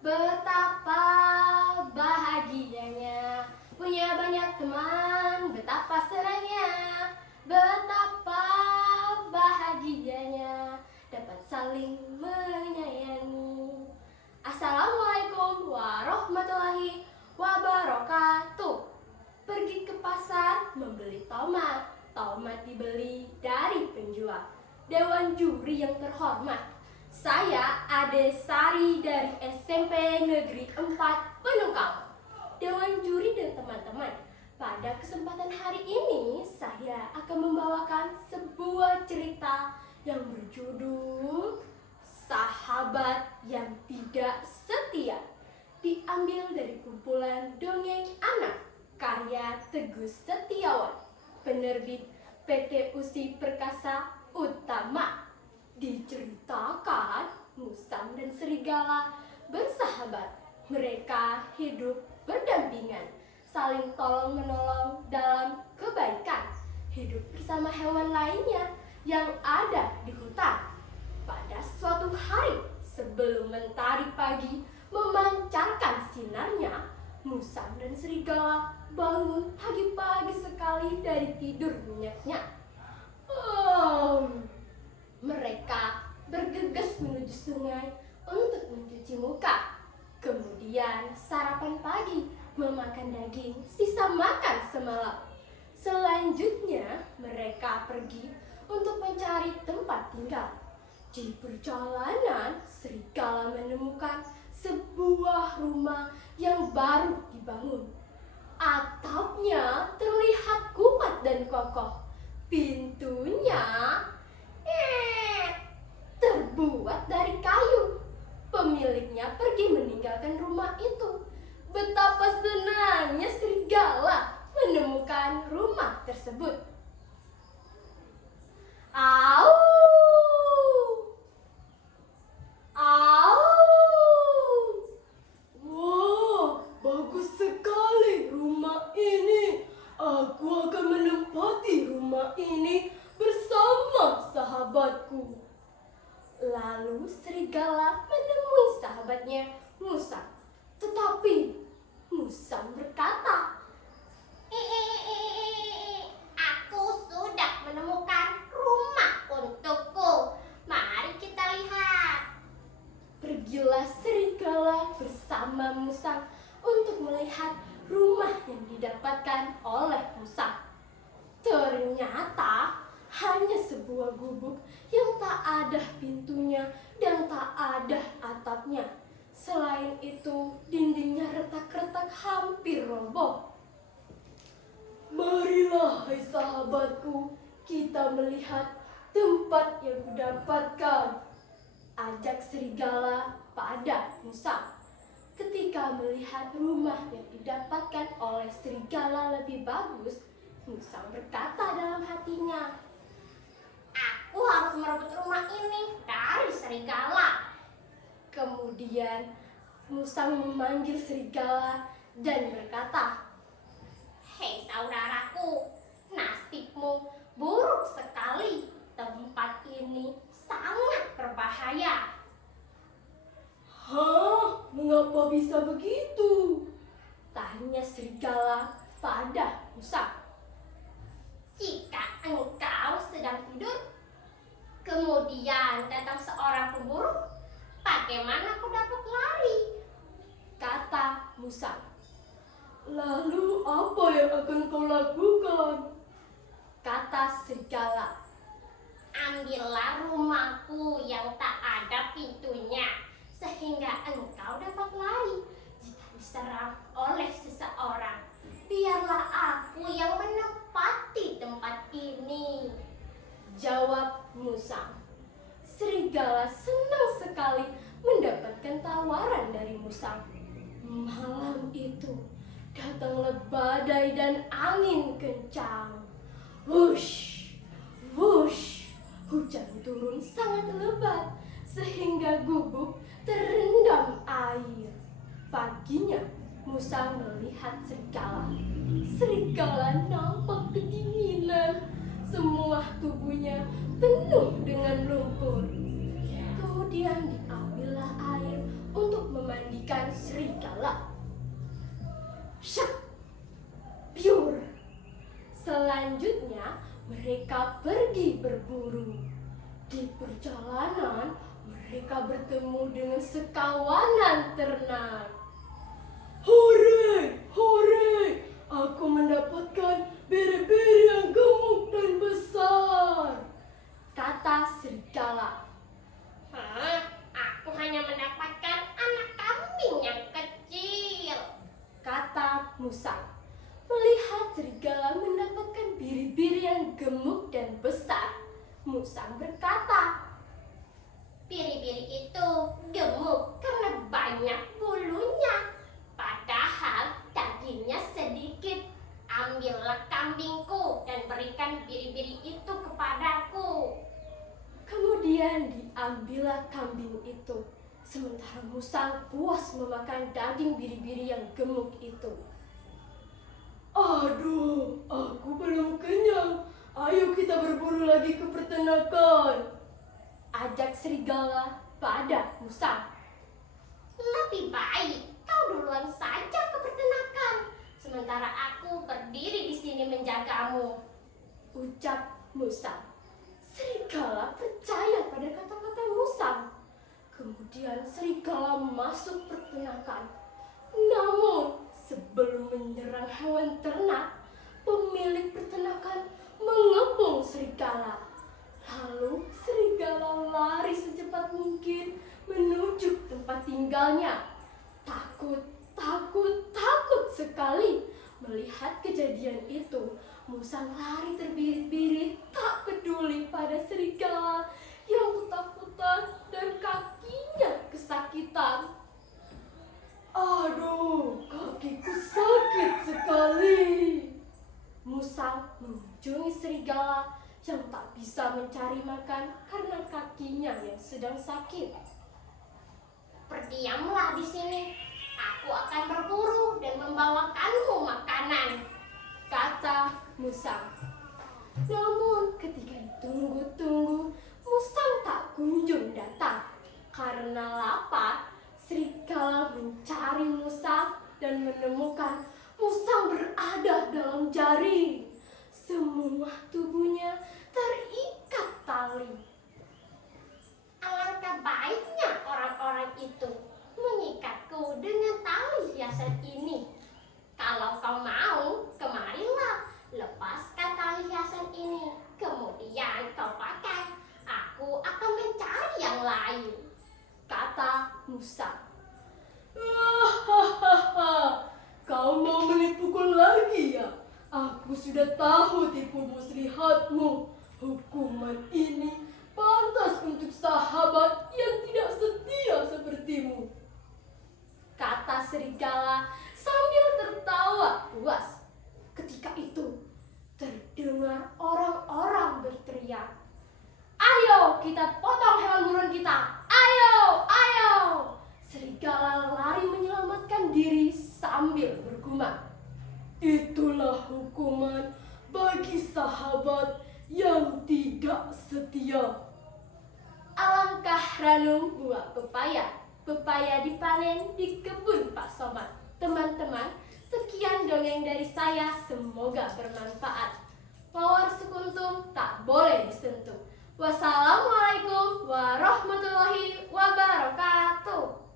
Betapa bahagianya punya banyak teman, betapa senangnya, betapa bahagianya dapat saling menyayangi. Assalamualaikum warahmatullahi wabarakatuh. Pergi ke pasar membeli tomat, tomat dibeli dari penjual. Dewan juri yang terhormat, saya Ade Sari dari SMP Negeri 4 Penungkang. Dewan juri dan teman-teman, pada kesempatan hari ini saya akan membawakan sebuah cerita yang berjudul Sahabat yang Tidak Setia. Diambil dari kumpulan dongeng anak karya Teguh Setiawan, penerbit PT USI Perkasa Utama. Diceritakan musang dan serigala bersahabat. Mereka hidup berdampingan, saling tolong-menolong dalam kebaikan. Hidup bersama hewan lainnya yang ada di hutan. Pada suatu hari, sebelum mentari pagi memancarkan sinarnya, musang dan serigala bangun pagi-pagi sekali dari tidur nyenyak. Mereka bergegas menuju sungai untuk mencuci muka. Kemudian sarapan pagi, memakan daging sisa makan semalam. Selanjutnya mereka pergi untuk mencari tempat tinggal. Di perjalanan, serigala menemukan sebuah rumah yang baru dibangun. Atapnya terlihat kuat dan kokoh. Pintunya terbuat dari kayu. Pemiliknya pergi meninggalkan rumah itu. Betapa senangnya serigala menemukan rumah tersebut. Au! Au! Wah, bagus sekali rumah ini. Aku akan menempati rumah ini bersama sahabatku. Lalu serigala menemui sahabatnya musang. Tetapi musang berkata, Aku sudah menemukan rumah untukku. Mari kita lihat. pergilah serigala bersama musang untuk melihat rumah yang didapatkan oleh musang. Ternyata hanya sebuah gubuk yang tak ada pintunya dan tak ada atapnya. Selain itu, dindingnya retak-retak hampir roboh. Marilah, hai sahabatku, kita melihat tempat yang kudapatkan. Ajak serigala pada musang. Ketika melihat rumah yang didapatkan oleh serigala lebih bagus, musang berkata dalam hatinya, Aku harus merebut rumah ini dari serigala. Kemudian musang memanggil serigala dan berkata, Hei saudaraku, nasibmu buruk sekali. Tempat ini sangat berbahaya. Hah? Mengapa bisa begitu? tanya serigala pada musang. Jika engkau sedang tidur, kemudian datang seorang pemburu, bagaimana kau dapat lari? Kata musang. Lalu apa yang akan kau lakukan? Kata serigala. Ambillah rumahku yang tak ada pintunya, sehingga engkau dapat lari jika diserang oleh seseorang. Biarlah aku yang menempati tempat ini. Jawab musang. Serigala senang sekali mendapatkan tawaran dari musang. Malam itu datanglah badai dan angin kencang. Wush, wush, hujan turun sangat lebat sehingga gubuk terendam air. Paginya musang melihat serigala. Serigala nampak kedinginan. Semua tubuhnya penuh dengan lumpur. Kemudian diambillah air untuk memandikan Syak! Biur! Selanjutnya mereka pergi berburu. Di perjalanan mereka bertemu dengan sekawanan ternak. Hore, hore, aku mendapatkan biri-biri yang gemuk dan besar, Kata serigala. Aku hanya mendapatkan anak kambing yang kecil. Kata musang. Melihat serigala mendapatkan biri-biri yang gemuk dan besar, musang berkata, Biri-biri itu gemuk karena banyak bulunya. Padahal dagingnya sedikit. Ambillah kambingku dan berikan biri-biri itu kepadaku. Kemudian diambillah kambing itu, sementara musang puas memakan daging biri-biri yang gemuk itu. Aduh, aku belum kenyang. Ayo kita berburu lagi ke peternakan. Ajak serigala pada musang. Lebih baik kau duluan saja ke peternakan, sementara aku berdiri di sini menjagamu. Ucap musang. Serigala percaya pada kata-kata musang. Kemudian serigala masuk peternakan. Namun sebelum menyerang hewan ternak, pemilik peternakan mengepung serigala. Lalu serigala lari secepat mungkin menuju tempat tinggalnya. Takut sekali melihat kejadian itu. Musang lari terbirit-birit, tak peduli pada serigala yang ketakutan dan kakinya kesakitan. Aduh, kakiku sakit sekali. Musang mengunjungi serigala yang tak bisa mencari makan karena kakinya yang sedang sakit. Berdiamlah di sini. Aku akan berburu dan membawakanmu makanan. Kata musang. Namun ketika ditunggu-tunggu, musang tak kunjung datang. Karena lapar, serigala mencari musang dan menemukan musang berada dalam jaring. Semua tubuhnya terikat tali. Alangkah baiknya orang-orang itu mengikatku dengan tali hiasan ini. Kalau kau mau, kemarilah, lepaskan tali hiasan ini. Kemudian kau pakai. Aku akan mencari yang lain. Kata musang. Hahaha, kau mau menipuku lagi ya? Aku sudah tahu tipu muslihatmu. Hukuman ini pantas untuk sahabat yang tidak setia sepertimu. Kata serigala sambil tertawa puas. Ketika itu terdengar orang-orang berteriak. Ayo kita potong hewan buruan kita. Ayo, ayo. Serigala lari menyelamatkan diri sambil bergumam. Itulah hukuman bagi sahabat yang tidak setia. Alangkah ranum buah pepaya. Pepaya dipanen di kebun Pak Somad. Teman-teman, sekian dongeng dari saya. Semoga bermanfaat. Mawar sekuntum tak boleh disentuh. Wassalamualaikum warahmatullahi wabarakatuh.